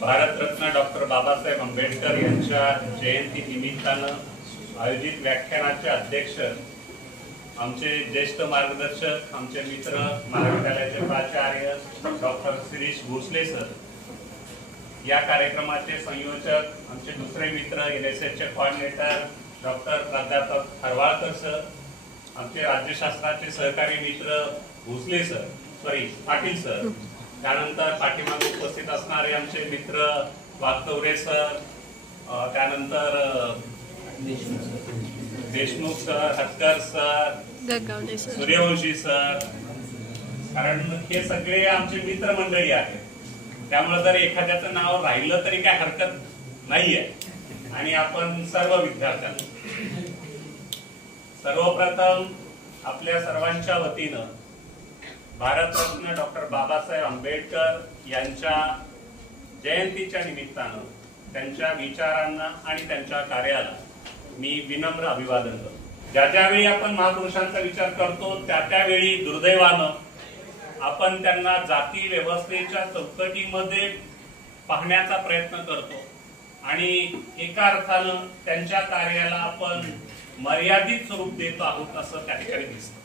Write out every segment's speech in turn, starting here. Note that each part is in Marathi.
भारतरत्न डॉक्टर बाबासाहेब आंबेडकर यांच्या जयंती निमित्तानं आयोजित व्याख्यानाचे अध्यक्ष आमचे ज्येष्ठ मार्गदर्शक, आमचे मित्र, महाविद्यालयाचे प्राचार्य डॉक्टर शिरीष भोसले सर, या कार्यक्रमाचे संयोजक आमचे दुसरे मित्र एनएसएसचे कोऑर्डिनेटर डॉक्टर प्राध्यापक हरवाळकर सर, आमचे राज्यशास्त्राचे सहकारी मित्र भोसले सर, पाटील सर, त्यानंतर पाठीमागे उपस्थित असणारे आमचे मित्र वागतवरे सर, त्यानंतर देशमुख सर, हटकर सर, सूर्यवंशी सर, कारण हे सगळे आमचे मित्रमंडळी आहेत. त्यामुळे जर एखाद्याचं नाव राहिलं तरी काय हरकत नाहीये. आणि आपण सर्व विद्यार्थ्यांना सर्वप्रथम आपल्या सर्वांच्या वतीनं भारतरत्न डॉक्टर बाबासाहेब आंबेडकर यांच्या जयंतीच्या निमित्तानं त्यांच्या विचारांना आणि त्यांच्या कार्याला मी विनम्र अभिवादन करतो. ज्यावेळी आपण महापुरुषांचा विचार करतो त्यावेळी दुर्दैवानं आपण त्यांना जाती व्यवस्थेच्या चौकटीमध्ये पाहण्याचा प्रयत्न करतो आणि एका अर्थानं त्यांच्या कार्याला आपण मर्यादित स्वरूप देतो आहोत असं त्या ठिकाणी दिसतं.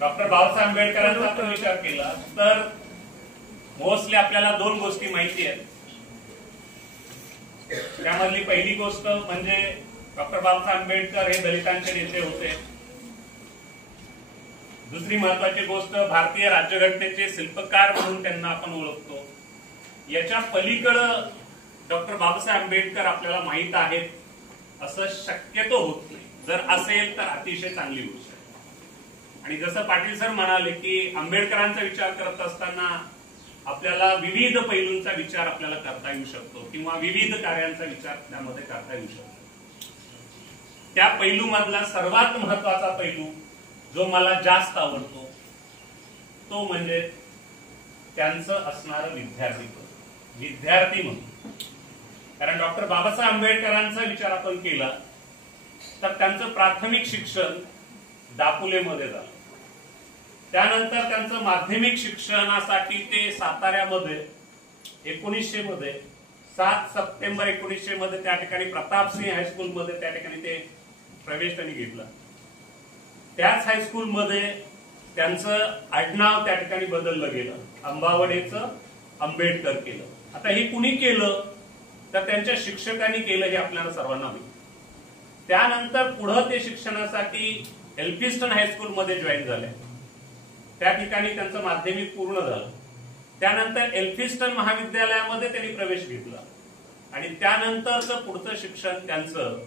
डॉक्टर बाबासाहेब आंबेडकरांचा आपण विचार केला तर मोस्टली आपल्याला दोन गोष्टी माहिती आहेत. त्यामधली पहिली गोष्ट म्हणजे डॉक्टर बाबासाहेब आंबेडकर हे दलितांचे नेते होते. दुसरी महत्वाची गोष्ट, भारतीय राज्यघटनेचे शिल्पकार म्हणून त्यांना आपण ओळखतो. याच्या पलीकडं डॉक्टर बाबासाहेब आंबेडकर आपल्याला माहित आहेत असं शक्यतो होत नाही. जर असेल तर अतिशय चांगली गोष्ट आहे. आणि जसं पाटील सर म्हणाले की आंबेडकरांचा विचार करत असताना आपल्याला विविध पैलूंचा विचार आपल्याला करता येऊ शकतो किंवा विविध कार्यांचा विचार त्यामध्ये करता येऊ शकतो. त्या पैलू मधला सर्वात महत्वाचा पैलू जो मला जास्त आवडतो तो म्हणजे त्यांचं असणारं विद्यार्थी म्हणून. कारण डॉक्टर बाबासाहेब आंबेडकरांचा विचार आपण केला तर त्यांचं प्राथमिक शिक्षण दापोलीमध्ये झालं. त्यानंतर त्यांचं माध्यमिक शिक्षणासाठी ते साताऱ्यामध्ये 1900 मध्ये 7 सप्टेंबर 1900 मध्ये त्या ठिकाणी प्रतापसिंह हायस्कूल मध्ये त्या ठिकाणी ते प्रवेश त्यांनी घेतला. त्याच हायस्कूल मध्ये त्यांचं आडनाव त्या ठिकाणी बदललं गेलं, अंबावडेचं आंबेडकर केलं. आता हे कुणी केलं तर त्यांच्या शिक्षकांनी केलं हे आपल्याला सर्वांना माहिती. त्यानंतर पुढे ते शिक्षणासाठी एल्फिस्टन हायस्कूल मध्ये जॉईन झाले. त्या ठिकाणी त्यांचं माध्यमिक पूर्ण झालं. त्यानंतर एल्फिस्टन महाविद्यालयामध्ये त्यांनी प्रवेश घेतला आणि त्यानंतरचं पुढचं शिक्षण त्यांचं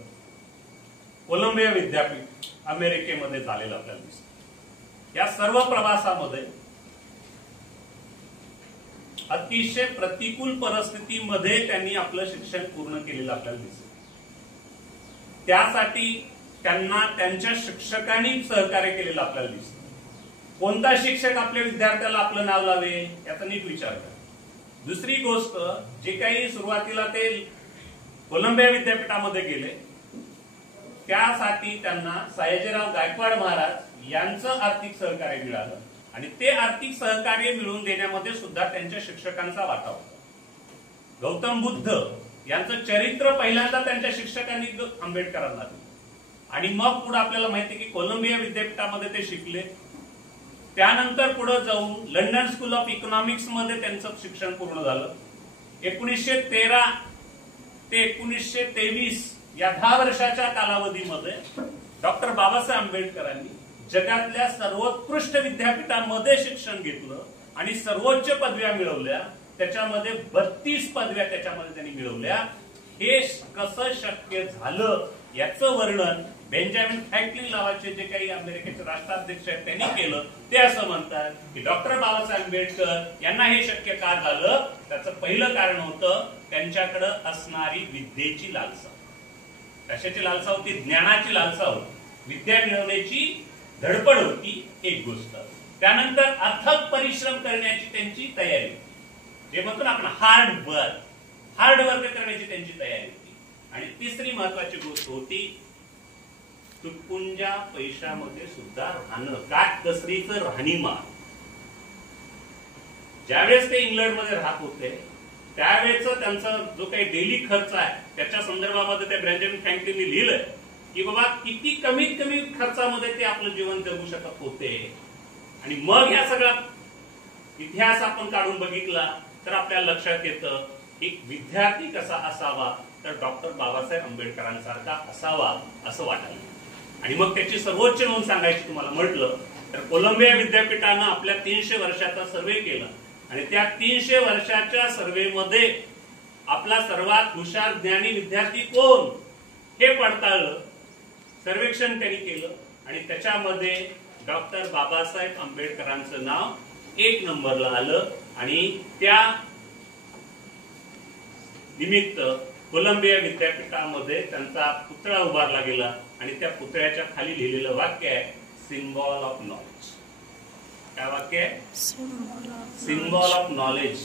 कोलंबिया विद्यापीठ अमेरिकेमध्ये झालेलं आपल्याला दिसतं. या सर्व प्रवासामध्ये अतिशय प्रतिकूल परिस्थितीमध्ये त्यांनी आपलं शिक्षण पूर्ण केलेलं आपल्याला दिसतं. त्यासाठी त्यांना त्यांच्या शिक्षकांनी सहकार्य केलेलं आपल्याला दिसतं. कोणता शिक्षक आपल्या विद्यार्थ्याला आपलं नाव लावे याचा नीट विचार करा. दुसरी गोष्ट, जे काही सुरुवातीला ते कोलंबिया विद्यापीठामध्ये गेले त्यासाठी त्यांना सयाजीराव गायकवाड महाराज यांचं आर्थिक सहकार्य मिळालं आणि ते आर्थिक सहकार्य मिळवून देण्यामध्ये सुद्धा त्यांच्या शिक्षकांचा वाटा होता. गौतम बुद्ध यांचं चरित्र पहिल्यांदा त्यांच्या शिक्षकांनी आंबेडकरांना दिलं आणि मग पुढे आपल्याला माहिती की कोलंबिया विद्यापीठामध्ये ते शिकले. त्यानंतर पुढे जाऊन लंडन स्कूल ऑफ इकॉनॉमिक्स मध्ये त्यांचं शिक्षण पूर्ण झालं. 1913 ते 1923 या 10 वर्षाच्या कालावधीमध्ये डॉक्टर बाबासाहेब आंबेडकरांनी जगातल्या सर्वोत्कृष्ट विद्यापीठामध्ये शिक्षण घेतलं आणि सर्वोच्च पदव्या मिळवल्या. त्याच्यामध्ये 32 पदव्या त्याच्यामध्ये त्यांनी मिळवल्या. हे कसं शक्य झालं याचं वर्णन बेंजामिन फ्रँकलिन नावाचे जे काही अमेरिकेचे राष्ट्राध्यक्ष आहेत त्यांनी केलं. ते असं म्हणतात की डॉक्टर बाबासाहेब आंबेडकर यांना हे शक्य का झालं, त्याचं पहिलं कारण होतं त्यांच्याकडे असणारी विद्येची लालसा. कशाची लालसा होती? ज्ञानाची लालसा होती, विद्या मिळवण्याची धडपड होती एक गोष्ट. त्यानंतर अथक परिश्रम करण्याची त्यांची तयारी, जे म्हणतो ना आपण हार्ड वर्क करण्याची त्यांची तयारी होती. आणि तिसरी महत्वाची गोष्ट होती तुटपुंजा पैशामध्ये सुद्धा राहणं, काटकसरीचं राहणीमान. ज्यावेळेस ते इंग्लंडमध्ये राहत होते त्यावेळेचा त्यांचा जो काही डेली खर्च आहे त्याच्या संदर्भामध्ये त्या बेंजामिन फ्रँकलिननी लिहिलंय की बाबा किती कमीत कमी खर्चामध्ये ते आपलं जीवन जगू शकत होते. आणि मग ह्या सगळा इतिहास आपण काढून बघितला तर आपल्याला लक्षात येतं एक विद्यार्थी कसा असावा तर डॉक्टर बाबासाहेब आंबेडकरांसारखा असावा असं वाटायला. आणि मग त्याची सर्वोच्च नोंद सांगायची तुम्हाला म्हटलं तर कोलंबिया विद्यापीठानं आपल्या 300 वर्षाचा सर्वे केला आणि त्या 300 वर्षाच्या सर्वेमध्ये आपला सर्वात हुशार ज्ञानी विद्यार्थी कोण हे पडताळलं, सर्वेक्षण त्यांनी केलं आणि त्याच्यामध्ये डॉक्टर बाबासाहेब आंबेडकरांचं नाव 1 नंबरला आलं. आणि त्या निमित्त कोलंबिया विद्यापीठामध्ये त्यांचा पुतळा उभारला गेला आणि त्या पुतळ्याच्या खाली लिहिलेलं वाक्य आहे सिम्बॉल ऑफ नॉलेज. काय वाक्य आहे? Symbol of knowledge.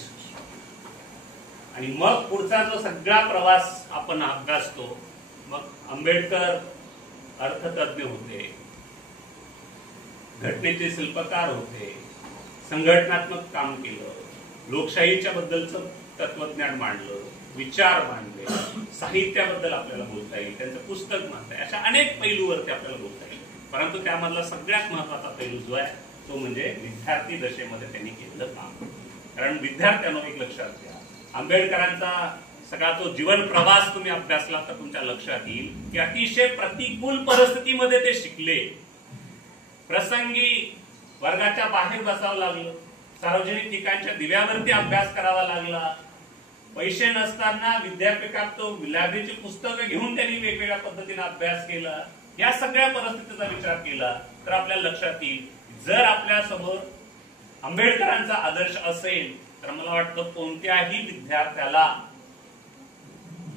आणि मग पुढचा जो सगळा प्रवास आपण अभ्यासतो मग आंबेडकर अर्थतज्ञ होते, घटनेचे शिल्पकार होते, संघटनात्मक काम केलं, लोकशाहीच्या बद्दलचं तत्वज्ञान मांडलं, विचार मांडले, साहित्याबद्दल आपल्याला बोलता येईल, त्यांचं पुस्तक मांडता येईल, अशा अनेक पैलूवरती आपल्याला बोलता येईल. परंतु त्यामधला सगळ्यात महत्वाचा पैलू जो आहे तो म्हणजे विद्यार्थी दशेमध्ये त्यांनी केलेलं काम. कारण विद्यार्थ्यांनो एक लक्षात घ्या, आंबेडकरांचा सगळा तो जीवन प्रवास तुम्ही अभ्यासला तर तुमच्या लक्षात येईल की अतिशय प्रतिकूल परिस्थितीमध्ये ते शिकले. प्रसंगी वर्गाच्या बाहेर बसावं लागलं, सार्वजनिक ठिकाणच्या दिव्यावरती अभ्यास करावा लागला, पैसे नसताना विद्यापीठात तो लायब्ररीची पुस्तकं घेऊन त्यांनी वेगवेगळ्या पद्धतीने अभ्यास केला. या सगळ्या परिस्थितीचा विचार केला तर आपल्याला लक्षात येईल जर आपल्या समोर आंबेडकरांचा आदर्श असेल तर मला वाटतं कोणत्याही विद्यार्थ्याला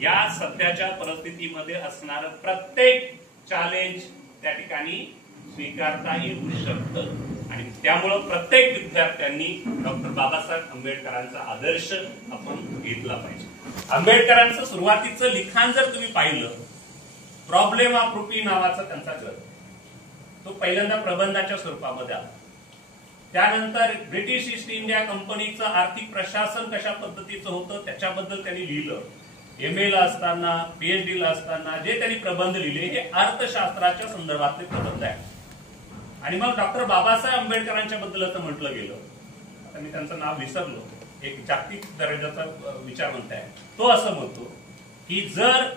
या सध्याच्या परिस्थितीमध्ये असणारं प्रत्येक चॅलेंज त्या ठिकाणी स्वीकारता येऊ शकतं. आणि त्यामुळं प्रत्येक विद्यार्थ्यांनी डॉक्टर बाबासाहेब आंबेडकरांचा आदर्श आपण घेतला पाहिजे. आंबेडकरांचं सुरुवातीचं लिखाण जर तुम्ही पाहिलं, प्रॉब्लेम ऑफ रुपी नावाचा त्यांचा ग्रंथ, तो पहिल्यांदा प्रबंधाच्या स्वरूपामध्ये आला. त्यानंतर ब्रिटिश ईस्ट इंडिया कंपनीचं आर्थिक प्रशासन कशा पद्धतीचं होतं त्याच्याबद्दल त्यांनी लिहिलं. MA ला असताना, PhD ला असताना जे त्यांनी प्रबंध लिहिले हे अर्थशास्त्राच्या संदर्भातले प्रबंध आहेत. आणि मग डॉक्टर बाबासाहेब आंबेडकरांच्या बद्दल असं म्हटलं गेलं, आता मी त्यांचं नाव विसरलो, एक जागतिक दर्जाचा विचारवंत आहे, तो असं म्हणतो की जर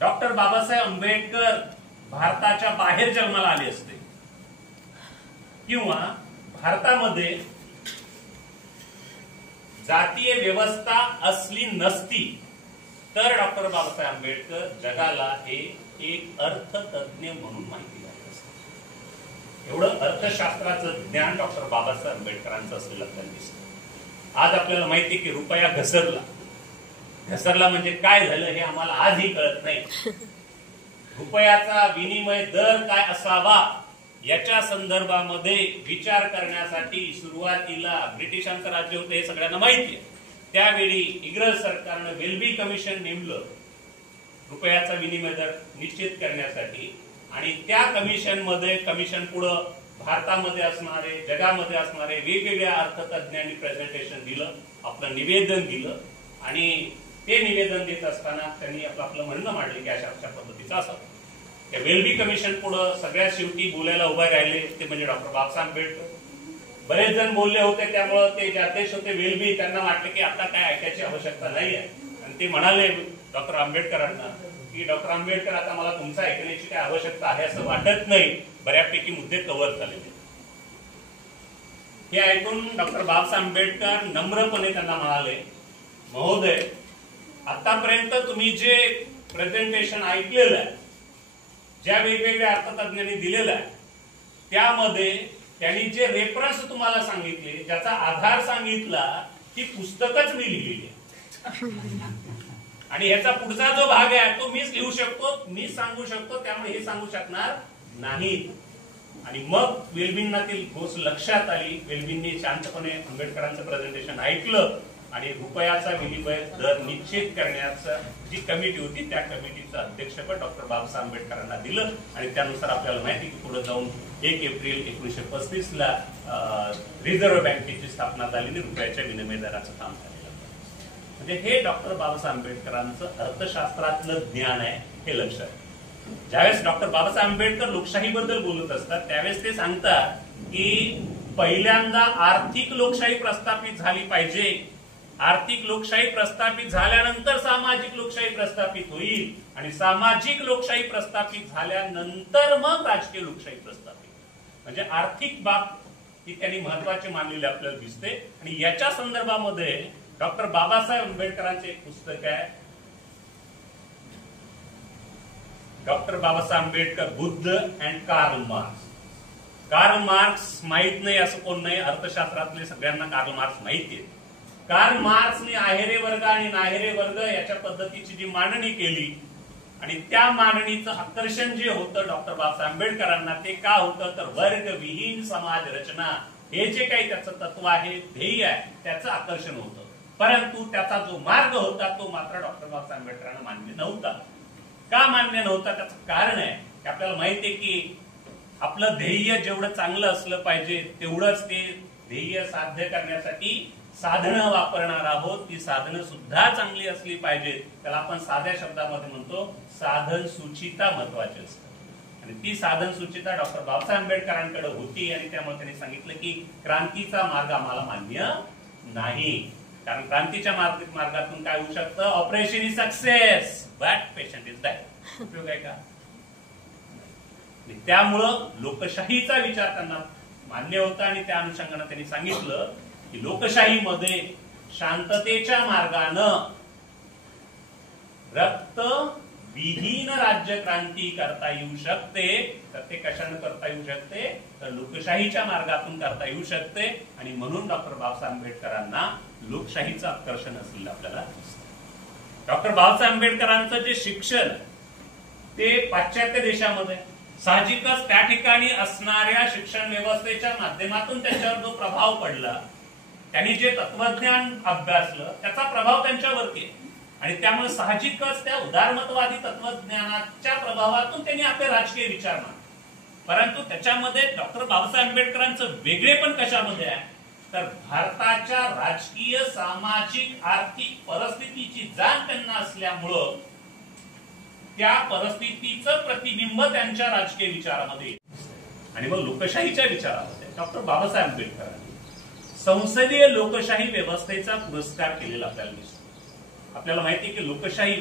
डॉक्टर बाबासाहेब आंबेडकर भारताच्या बाहेर जन्माला आले असते किंवा भारतामध्ये जातीय व्यवस्था असली नसती तर डॉक्टर बाबासाहेब आंबेडकर जगाला हे एक अर्थतज्ञ म्हणून माहिती झाले असते. एवढं अर्थशास्त्राचं ज्ञान डॉक्टर बाबासाहेब आंबेडकरांचं असलेलं आपल्याला दिसतं. आज आपल्याला माहिती की रुपया घसरला म्हणजे काय झालं हे आम्हाला आजही कळत नाही. रुपयाचा विनिमय दर काय असावा याच्या संदर्भामध्ये विचार करण्यासाठी सुरुवातीला ब्रिटिशांचं राज्य होतं हे सगळ्यांना माहिती आहे. त्यावेळी इंग्रज सरकारनं वेल्बी कमिशन नेमलं रुपयाचा विनिमय दर निश्चित करण्यासाठी. आणि त्या कमिशन पुढं भारतामध्ये असणारे, जगामध्ये असणारे वेगवेगळ्या अर्थतज्ञांनी प्रेझेंटेशन दिलं, आपलं निवेदन दिलं. आणि ते निवेदन देत असताना त्यांनी आपलं म्हणणं मांडलं की अशा पद्धतीचं असावं. त्या वेल्बी कमिशन पुढे सगळ्यात शेवटी बोलायला उभे राहिले ते म्हणजे डॉक्टर बाबासाहेब आंबेडकर. बरेच जण बोलले होते त्यामुळे ते जे अध्यक्ष होते वेल्बी त्यांना वाटलं की आता काय ऐकायची आवश्यकता नाही आहे. आणि ते म्हणाले डॉक्टर आंबेडकरांना की डॉक्टर आंबेडकर आता मला तुमचं ऐकण्याची काय आवश्यकता आहे असं वाटत नाही, बऱ्यापैकी मुद्दे कव्हर झालेले. हे ऐकून डॉक्टर बाबासाहेब आंबेडकर नम्रपणे त्यांना म्हणाले, महोदय आतापर्यंत तुम्ही जे प्रेझेंटेशन ऐकलेलं आहे, ज्या वेगवेगळ्या अर्थतज्ञांनी दिलेलं आहे त्यामध्ये त्यांनी जे रेफरन्स तुम्हाला सांगितले, ज्याचा आधार सांगितला ती पुस्तकच मी लिहिलेली आहे. आणि ह्याचा पुढचा जो भाग आहे तो मीच लिहू शकतो, मीच सांगू शकतो, त्यामुळे हे सांगू शकणार नाही. आणि मग वेल्बींना ती गोष्ट लक्षात आली. वेल्बींनी शांतपणे आंबेडकरांचं प्रेझेंटेशन ऐकलं आणि रुपयाचा विनिमय दर निश्चित करण्याचं जी कमिटी होती त्या कमिटीचं अध्यक्षपद डॉक्टर बाबासाहेब आंबेडकरांना दिलं. आणि त्यानुसार आपल्याला माहिती की पुढे जाऊन 1 एप्रिल 1935 ला रिझर्व्ह बँकेची स्थापना झाली आणि रुपयाच्या विनिमय दराचं काम झालेलं. म्हणजे हे डॉक्टर बाबासाहेब आंबेडकरांचं अर्थशास्त्रातलं ज्ञान आहे, हे लक्षात. ज्यावेळेस डॉक्टर बाबासाहेब आंबेडकर लोकशाहीबद्दल बोलत असतात त्यावेळेस ते सांगतात की पहिल्यांदा आर्थिक लोकशाही प्रस्थापित झाली पाहिजे, आर्थिक लोकशाही प्रस्थापित झाल्यानंतर सामाजिक लोकशाही प्रस्थापित होईल आणि सामाजिक लोकशाही प्रस्थापित झाल्यानंतर मग राजकीय लोकशाही प्रस्थापित. म्हणजे आर्थिक बाब ही त्यांनी महत्वाची मानलेली आपल्याला दिसते. आणि याच्या संदर्भामध्ये डॉक्टर बाबासाहेब आंबेडकरांचे एक पुस्तक आहे, doctor Babasaheb Ambedkar Buddha and Karl Marx. Karl Marx माहित नाही असं कोण नाही, अर्थशास्त्रातले सगळ्यांना कार्ल मार्क्स माहिती आहे. कार्ल मार्क्सने आहेरे वर्ग आणि नाहेरे वर्ग याच्या पद्धतीची जी मांडणी केली आणि त्या मांडणीचं आकर्षण जे होतं डॉक्टर बाबासाहेब आंबेडकरांना ते का होतं तर वर्गविहीन समाज रचना हे जे काही त्याचं तत्व आहे, ध्येय आहे, त्याचं आकर्षण होतं. परंतु त्याचा जो मार्ग होता तो मात्र डॉक्टर बाबासाहेब आंबेडकरांना मान्य नव्हता. का मान्य नव्हता त्याचं कारण आहे की आपल्याला माहिती आहे की आपलं ध्येय जेवढं चांगलं असलं पाहिजे तेवढंच ते ध्येय साध्य करण्यासाठी साधनं वापरणार आहोत, ती साधनं सुद्धा चांगली असली पाहिजेत. त्याला आपण साध्या शब्दामध्ये म्हणतो साधन सूचिता महत्वाची असते. आणि ती साधन सूचिता डॉक्टर बाबासाहेब आंबेडकरांकडे होती आणि त्यामुळे त्यांनी सांगितलं की क्रांतीचा मार्ग आम्हाला मान्य नाही, कारण क्रांतीच्या मार्गातून काय होऊ शकतं, operation is success but patient is dead. उपयोग आहे का? त्यामुळं लोकशाहीचा विचार त्यांना मान्य होता आणि त्या अनुषंगाने त्यांनी सांगितलं की लोकशाहीमध्ये शांततेच्या मार्गानं रक्त विहीन राज्य क्रांती करता येऊ शकते. तर ते कशाने करता येऊ शकते तर लोकशाहीच्या मार्गातून करता येऊ शकते. आणि म्हणून डॉक्टर बाबासाहेब आंबेडकरांना लोकशाहीचं आकर्षण असलेलं आपल्याला दिसतं. डॉक्टर बाबासाहेब आंबेडकरांचं जे शिक्षण ते पाश्चात्य देशामध्ये, साहजिकच त्या ठिकाणी असणाऱ्या शिक्षण व्यवस्थेच्या माध्यमातून त्यांच्यावर जो प्रभाव पडला, त्यांनी जे तत्वज्ञान अभ्यासलं त्याचा प्रभाव त्यांच्यावरती आणि त्यामुळे साहजिकच त्या उदारमतवादी तत्वज्ञानाच्या प्रभावातून त्यांनी आपले राजकीय विचार मांडले. परंतु त्याच्यामध्ये डॉक्टर बाबासाहेब आंबेडकरांचं वेगळे पण कशामध्ये आहे तर भारताच्या राजकीय, सामाजिक, आर्थिक परिस्थितीची जाण त्यांना असल्यामुळं त्या परिस्थितीचं प्रतिबिंब त्यांच्या राजकीय विचारामध्ये आणि मग लोकशाहीच्या विचारामध्ये डॉक्टर बाबासाहेब आंबेडकरांनी संसदीय लोकशाही व्यवस्थेचा पुरस्कार केलेला आपल्याला दिसतो. आपल्याला माहिती आहे की लोकशाही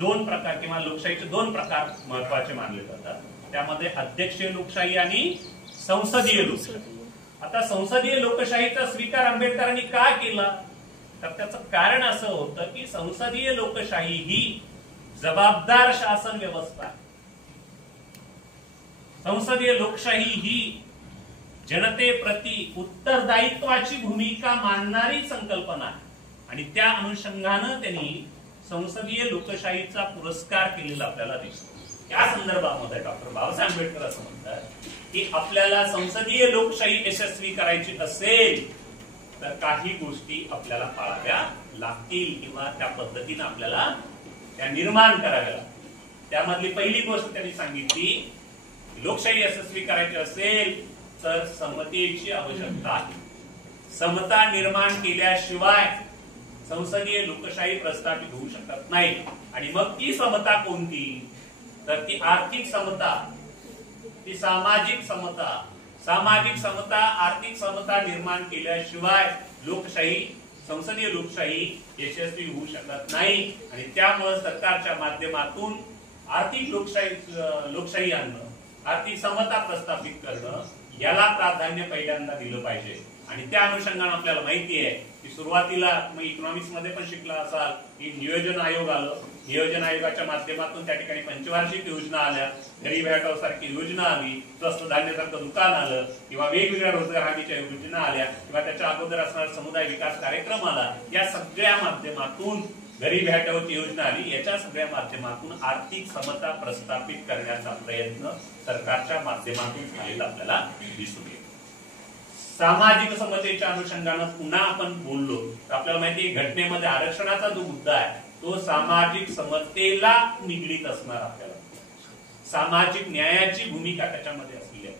दोन प्रकार किंवा लोकशाहीचे दोन प्रकार महत्वाचे मानले जातात. त्यामध्ये अध्यक्षीय लोकशाही आणि संसदीय लोकशाही. आता संसदीय लोकशाहीचा स्वीकार आंबेडकरांनी का केला तर त्याचं कारण असं होतं की संसदीय लोकशाही ही जबाबदार शासन व्यवस्था, संसदीय लोकशाही ही जनतेप्रती उत्तरदायित्वाची भूमिका मानणारी संकल्पना आहे आणि त्या अनुषंगानं त्यांनी संसदीय लोकशाहीचा पुरस्कार केलेला आपल्याला दिसतो. त्या संदर्भामध्ये डॉक्टर बाबासाहेब आंबेडकर असं म्हणतात की आपल्याला संसदीय लोकशाही यशस्वी करायची असेल तर काही गोष्टी आपल्याला पाळाव्या लागतील किंवा त्या पद्धतीने आपल्याला त्या निर्माण कराव्या लागतील. त्यामधली पहिली गोष्ट त्यांनी सांगितली, लोकशाही यशस्वी करायची असेल तर समतेची आवश्यकता आहे. समता निर्माण केल्याशिवाय संसदीय लोकशाही प्रस्थापित होऊ शकत नाही. आणि मग ती समता कोणती तर ती आर्थिक समता, ती सामाजिक समता. सामाजिक समता, आर्थिक समता निर्माण केल्याशिवाय लोकशाही, संसदीय लोकशाही यशस्वी होऊ शकत नाही. आणि त्यामुळे सरकारच्या माध्यमातून आर्थिक लोकशाही आणणं, आर्थिक समता प्रस्थापित करणं याला प्राधान्य पहिल्यांदा दिलं पाहिजे. आणि त्या अनुषंगाने आपल्याला माहिती आहे की सुरुवातीला मग इकॉनॉमिक्स मध्ये पण शिकला असाल की नियोजन आयोग आलं. नियोजन आयोगाच्या माध्यमातून त्या ठिकाणी पंचवार्षिक योजना आल्या, गरीब हटाव सारखी योजना आली, स्वस्त धान्यासारखं दुकान आलं किंवा वेगवेगळ्या रोजगार हमीच्या योजना आल्या किंवा त्याच्या अगोदर असणारा समुदाय विकास कार्यक्रम आला. या सगळ्या माध्यमातून गरीब हटावची योजना आली. याच्या सगळ्या माध्यमातून आर्थिक समता प्रस्थापित करण्याचा प्रयत्न सरकारच्या माध्यमातून झालेला आपल्याला दिसून येतो. सामाजिक समतेच्या अनुषंगानं पुन्हा आपण बोललो तर आपल्याला माहिती आहे घटनेमध्ये आरक्षणाचा जो मुद्दा आहे तो सामाजिक समतेला निगडीत असणार. आपल्याला सामाजिक न्यायाची भूमिका त्याच्यामध्ये असलेली आहे.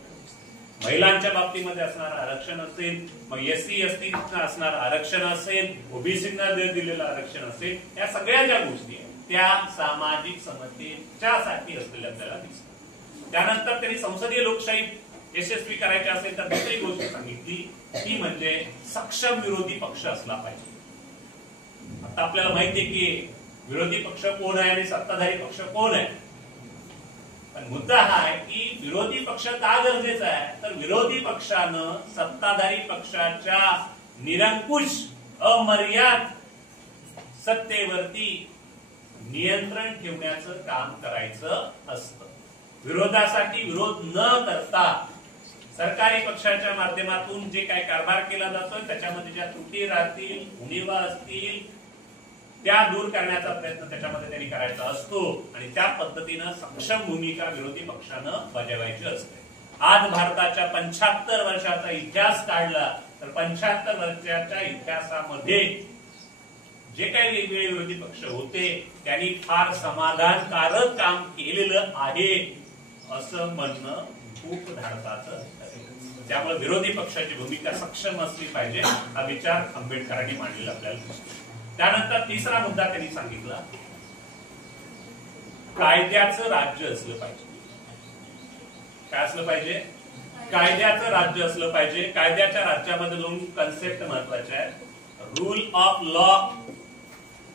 महिलांच्या बाबतीमध्ये असणारं आरक्षण असेल, मग एससी एसटी असणारं आरक्षण असेल, ओबीसीना दिलेलं आरक्षण असेल, या सगळ्या ज्या गोष्टी आहेत त्या सामाजिक समतेच्यासाठी असलेल्या आपल्याला दिसतात. त्यानंतर त्यांनी संसदीय लोकशाही यशस्वी करायची असेल तर दुसरी गोष्ट सांगितली ती म्हणजे सक्षम विरोधी पक्ष असला पाहिजे. आता आपल्याला माहितीये की विरोधी पक्ष कोण आहे आणि सत्ताधारी पक्ष कोण आहे, पण मुद्दा हा आहे की विरोधी पक्ष का गरजेचा आहे, तर विरोधी पक्षानं सत्ताधारी पक्षाच्या निरंकुश अमर्याद सत्तेवरती नियंत्रण ठेवण्याचं काम करायचं असतं. विरोधासाठी विरोध न करता सरकारी पक्षाच्या माध्यमातून जे काही कारभार केला जातो त्याच्यामध्ये ज्या त्रुटी राहतील, उणिवा असतील, त्या दूर करण्याचा प्रयत्न त्याच्यामध्ये त्यांनी करायचा असतो आणि त्या पद्धतीनं सक्षम भूमिका विरोधी पक्षानं बजावायची असते. आज भारताच्या 75 वर्षाचा इतिहास काढला तर 75 वर्षाच्या इतिहासामध्ये जे काही वेगवेगळे विरोधी पक्ष होते त्यांनी फार समाधानकारक काम केलेलं आहे असं म्हणणं खूप धाडसाचं. त्यामुळे विरोधी पक्षाची भूमिका सक्षम असली पाहिजे हा विचार आंबेडकरांनी मांडलेला आपल्याला दिसतो. त्यानंतर तिसरा मुद्दा त्यांनी सांगितला, कायद्याचं राज्य असलं पाहिजे. काय असलं पाहिजे? कायद्याचं राज्य असलं पाहिजे. कायद्याच्या राज्यामध्ये दोन कन्सेप्ट महत्वाचे आहेत, rule of law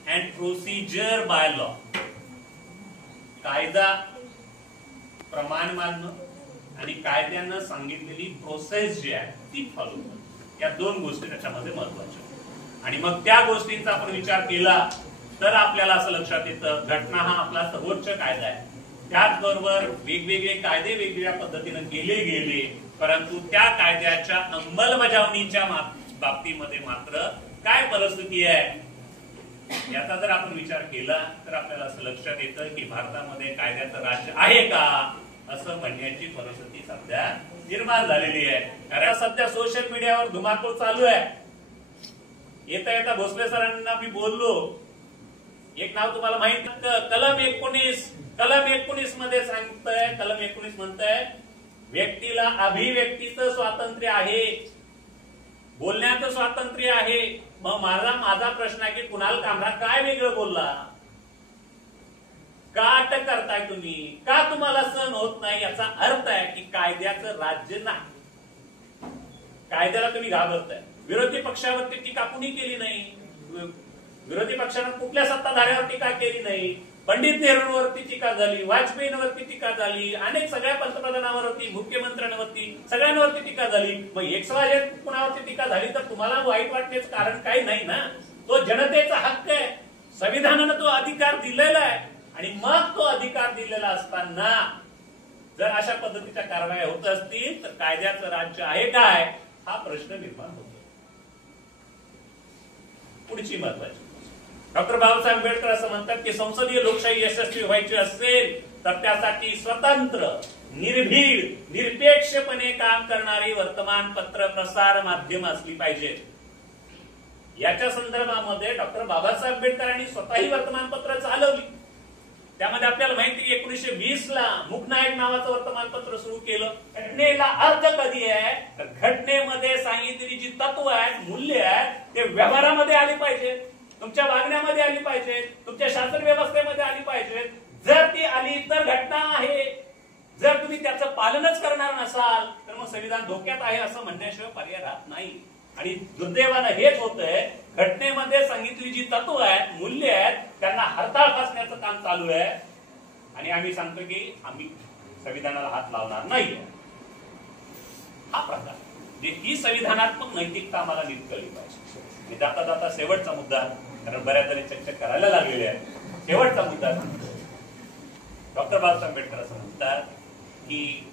and procedure by law. कायदा प्रमाण मानणं आणि कायद्यानं सांगितलेली प्रोसेस जी आहे ती फॉलो करणं, या दोन गोष्टी त्याच्यामध्ये महत्वाच्या. आणि मग त्या गोष्टींचा आपण विचार केला तर आपल्याला असं लक्षात येतं घटना हा आपला सर्वोच्च कायदा आहे. त्याचबरोबर वेगवेगळे कायदे वेगवेगळ्या पद्धतीनं केले गेले, परंतु त्या कायद्याच्या अंमलबजावणीच्या बाबतीमध्ये मात्र काय परिस्थिती आहे याचा जर आपण विचार केला तर आपल्याला असं लक्षात येतं की भारतामध्ये कायद्याचं राज्य आहे का असं म्हणण्याची परिस्थिती सध्या निर्माण झालेली आहे. कारण सध्या सोशल मीडियावर धुमाकूळ चालू आहे. येता येता भोसले सरांना मी बोललो, एक नाव तुम्हाला माहित, कलम 19 मध्ये सांगतंय, कलम 19 म्हणतंय व्यक्तीला अभिव्यक्तीचं स्वातंत्र्य आहे, बोलण्याचं स्वातंत्र्य आहे. मग माझा प्रश्न आहे की कुणाल कामरा काय वेगळं बोलला, का अटक करताय तुम्ही, का तुम्हाला सहन होत नाही, याचा अर्थ आहे की कायद्याचं राज्य नाही, कायद्याला तुम्ही घाबरताय. विरोधी पक्षावरती टीका कुणी केली नाही, विरोधी पक्षानं कुठल्या सत्ताधाऱ्यावर टीका केली नाही. पंडित नेहरूंवरती टीका झाली, वाजपेयींवरती टीका झाली, अनेक सगळ्या पंतप्रधानांवरती, मुख्यमंत्र्यांवरती, सगळ्यांवरती टीका झाली. मग XYZ कुणावरती टीका झाली तर तुम्हाला वाईट वाटण्याचं कारण काही नाही ना. तो जनतेचा हक्क आहे, संविधानानं तो अधिकार दिलेला आहे आणि मग तो अधिकार दिलेला असताना जर अशा पद्धतीच्या कारवाया होत असतील तर कायद्याचं राज्य आहे काय हा प्रश्न निर्माण होतो. पुढची महत्वाची डॉक्टर बाबासाहेब आंबेडकर असं म्हणतात की संसदीय लोकशाही यशस्वी व्हायची असेल तर त्यासाठी स्वतंत्र, निर्भीड, निरपेक्षपणे काम करणारी वर्तमानपत्र, प्रसार माध्यम असली पाहिजेत. याच्या संदर्भामध्ये डॉक्टर बाबासाहेब आंबेडकरांनी स्वतःही वर्तमानपत्र चालवली. त्यामध्ये आपल्याला माहिती 1920 ला मुकनायक नावाचं वर्तमानपत्र सुरू केलं. घटनेला अर्थ कधी आहे तर घटनेमध्ये सांगितलेली जी तत्व आहेत, मूल्य आहेत ते व्यवहारामध्ये आली पाहिजे, तुमच्या वागण्यामध्ये आली पाहिजे, तुमच्या शासन व्यवस्थेमध्ये आली पाहिजे. जर ती आली तर घटना आहे, जर तुम्ही त्याचं पालनच करणार नसाल तर मग संविधान धोक्यात आहे असं म्हणण्याशिवाय पर्याय राहत नाही. आणि दुर्दैवानं हेच होतंय, घटनेमध्ये सांगितली जी तत्व आहेत, मूल्य आहेत त्यांना हरताळ फासण्याचं काम चालू आहे आणि आम्ही सांगतो की आम्ही संविधानाला हात लावणार नाही. हा प्रकार ही संविधानात्मक नैतिकता आम्हाला नीट कळली पाहिजे. मी जाता जाता शेवटचा मुद्दा, कारण बऱ्याच जणी चर्चा करायला लागलेले आहे, शेवटचा मुद्दा सांगतो. डॉक्टर बाबासाहेब आंबेडकर असं म्हणतात की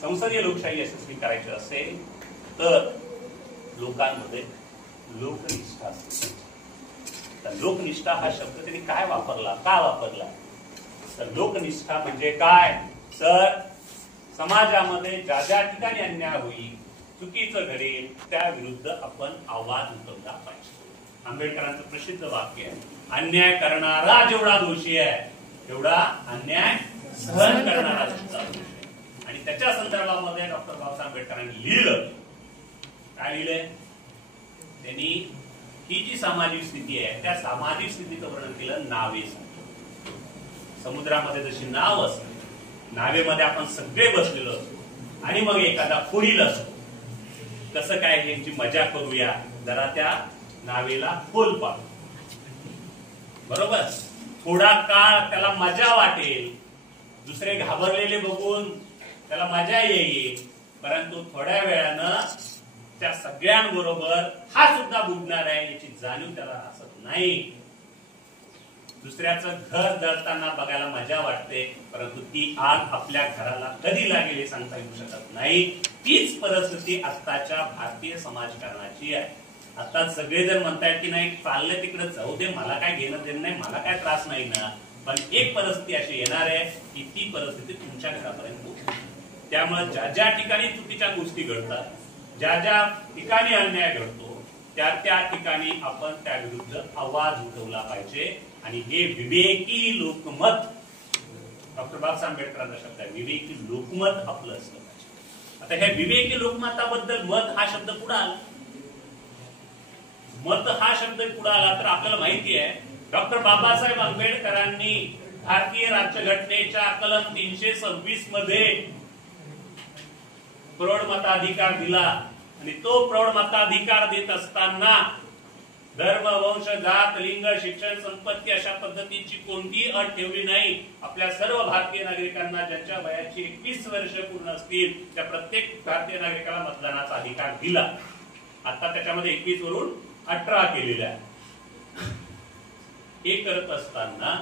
संसदीय लोकशाही यशस्वी करायची असेल तर लोकांमध्ये लोकनिष्ठा असते. तर लोकनिष्ठा हा शब्द त्यांनी काय वापरला, का वापरला, तर लोकनिष्ठा म्हणजे काय, तर समाजामध्ये ज्या ज्या ठिकाणी अन्याय होईल, चुकीचं घडेल त्या विरुद्ध आपण आवाज उठवला पाहिजे. आंबेडकरांचं प्रसिद्ध वाक्य आहे, अन्याय करणारा जेवढा दोषी आहे तेवढा अन्याय सहन करणारा सुद्धा दोषी आहे. आणि त्याच्या संदर्भामध्ये डॉक्टर बाबासाहेब आंबेडकरांनी लिहिलं. काय लिहिलंय त्यांनी? ही जी सामाजिक स्थिती आहे त्या सामाजिक स्थितीचं वर्णन केलं नावेसाठी. समुद्रामध्ये जशी नाव असते, नावेमध्ये आपण सगळे बसलेलो असतो आणि मग एखादा पुढील असतो. कसं काय यांची मजा करूया, जरा त्या नावेला खोल पाडू. बरोबर, थोडा काळ त्याला मजा वाटेल, दुसरे घाबरलेले बघून त्याला मजा येईल, परंतु थोड्या वेळानं त्या सगळ्यांबरोबर हा सुद्धा बुडणार आहे याची जाणीव त्याला असत नाही. दुसऱ्याचं घर जळताना बघायला मजा वाटते, परंतु ती आग आपल्या घराला कधी लागेल हे सांगता येऊ शकत नाही. तीच परिस्थिती आताच्या भारतीय समाजकारणाची आहे. आता सगळेजण म्हणतायत की नाही चाललंय तिकडे जाऊ दे, मला काय घेणं देणं नाही, मला काय त्रास नाही ना. पण एक परिस्थिती अशी येणार आहे की ती परिस्थिती तुमच्या घरापर्यंत पोहोचेल. त्यामुळे ज्या ज्या ठिकाणी चुकीच्या गोष्टी घडतात, ज्या ज्या ठिकाणी अन्याय घडतो, त्या त्या ठिकाणी आपण त्या विरुद्ध आवाज उठवला पाहिजे. आणि हे विवेकी लोकमत, डॉक्टर बाबासाहेब आंबेडकरांचा शब्द आहे, विवेकी लोकमत आपलं असलं पाहिजे. आता ह्या विवेकी लोकमताबद्दल मत हा शब्द पुढे आला. मत हा शब्द पुढे आला तर आपल्याला माहिती आहे डॉक्टर बाबासाहेब आंबेडकरांनी भारतीय राज्यघटनेच्या कलम 326 मध्ये प्रौढ मताधिकार दिला. आणि तो प्रौढ मताधिकार देत असताना धर्म, वंश, जात, लिंग, शिक्षण, संपत्ती अशा पद्धतीची कोणतीही अट ठेवली नाही. आपल्या सर्व भारतीय नागरिकांना ज्यांच्या वयाची 21 वर्ष पूर्ण असतील त्या प्रत्येक भारतीय नागरिकाला मतदानाचा अधिकार दिला. आता त्याच्यामध्ये 21 वरून 18 केलेला आहे. हे करत असताना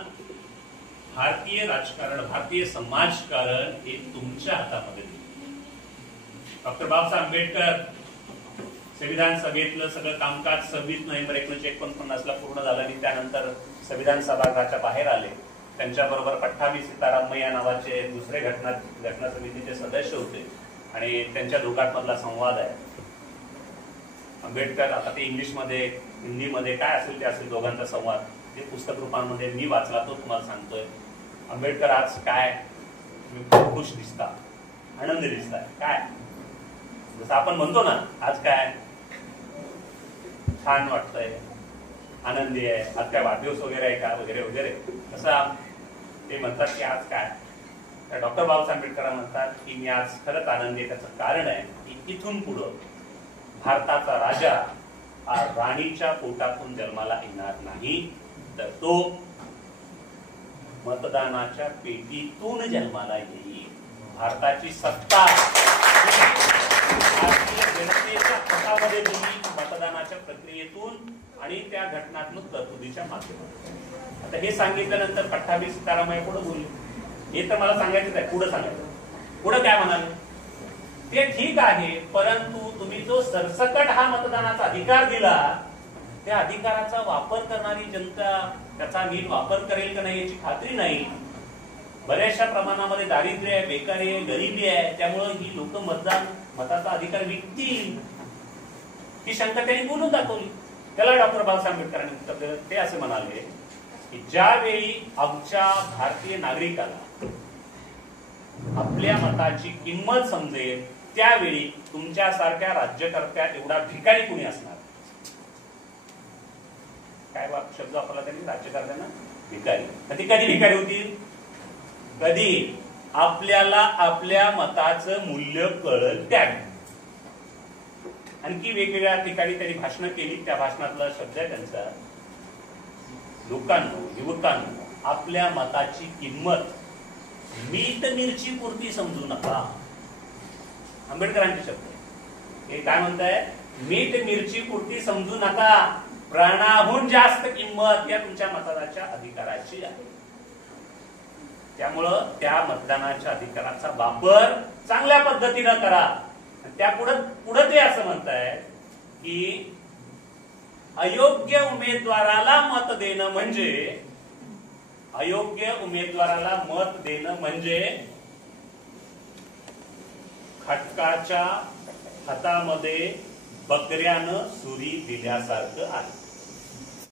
भारतीय राजकारण, भारतीय समाजकारण हे तुमच्या हातामध्ये. डॉक्टर बाबासाहेब आंबेडकर संविधान सभेतलं सगळं कामकाज 26 नोव्हेंबर 1949 ला पूर्ण झालं आणि त्यानंतर संविधान सभागृहाच्या बाहेर आले. त्यांच्याबरोबर पट्टाभी सीतारामय्या नावाचे दुसरे घटना समितीचे सदस्य होते आणि त्यांच्या दोघांमधला संवाद आहे. आंबेडकर, आता ते इंग्लिशमध्ये हिंदीमध्ये काय असेल ते असेल दोघांचा संवाद, ते पुस्तक रूपांमध्ये मी वाचला तो तुम्हाला सांगतोय. आंबेडकर आज काय खुश दिसता, आनंदी दिसताय. काय जसं आपण म्हणतो ना आज काय छान वाटतंय, आनंदी आहे, आज काय वाढदिवस वगैरे आहे का वगैरे वगैरे, असं ते म्हणतात की आज काय. डॉक्टर बाबासाहेब आंबेडकर म्हणतात की मी आज खरंच आनंदी आहे. त्याचं कारण आहे की इथून पुढं भारताचा राजा राणीच्या पोटातून जन्माला येणार नाही, तर तो मतदानाच्या पेटीतून जन्माला येईल. भारताची सत्ता भारतीय जनतेच्या हातामध्ये दिली मतदानाच्या प्रक्रियेतून आणि त्या घटनात्मक तरतुदीच्या माध्यमातून. आता हे सांगितल्यानंतर पट्टाभी सीतारामय्या पुढे बोलले. हे तर मला सांगायचंच आहे, पुढे सांगायचं. पुढे काय म्हणाले ते ठीक आहे, परंतु तुम्ही जो सरसकट हा मतदानाचा अधिकार दिला त्या अधिकाराचा वापर करणारी जनता त्याचा नीट वापर करेल का नाही याची खात्री नाही. बऱ्याचशा प्रमाणामध्ये दारिद्र्य आहे, बेकारी आहे, गरिबी आहे, त्यामुळे ही लोक मताचा अधिकार विकतील ही शंका त्यांनी बोलून दाखवली. त्याला डॉक्टर बाबासाहेब आंबेडकरांनी उत्तर दिलं. ते असे म्हणाले की ज्यावेळी आमच्या भारतीय नागरिकाला आपल्या मताची किंमत समजेल त्यावेळी तुमच्यासारख्या राज्यकर्त्या एवढा भिकारी कुणी असणार. काय शब्द वापरला त्यांनी राज्यकर्त्यांना? भिकारी. ती कधी भिकारी होती? कधी आपल्याला आपल्या मताचं मूल्य कळलं त्यावेळी. आणखी वेगवेगळ्या ठिकाणी त्यांनी भाषणं केली. त्या भाषणातला शब्द आहे त्यांचा, लोकांनो, युवकांनो, आपल्या मताची किंमत मीठ मिरची पुरती समजू नका. आंबेडकरांचे शब्द. हे काय म्हणताय? मीठ मिरची पुरती समजू नका, प्राणाहून जास्त किंमत या तुमच्या मतदानाच्या अधिकाराची आहे. त्यामुळं त्या मतदानाच्या अधिकाराचा वापर चांगल्या पद्धतीनं करा. त्या पुढे ते असं म्हणताय की अयोग्य उमेदवाराला मत देणं म्हणजे, अयोग्य उमेदवाराला मत देणं म्हणजे खटकाच्या हातामध्ये बकऱ्यानं सुरी दिल्यासारखं आहे.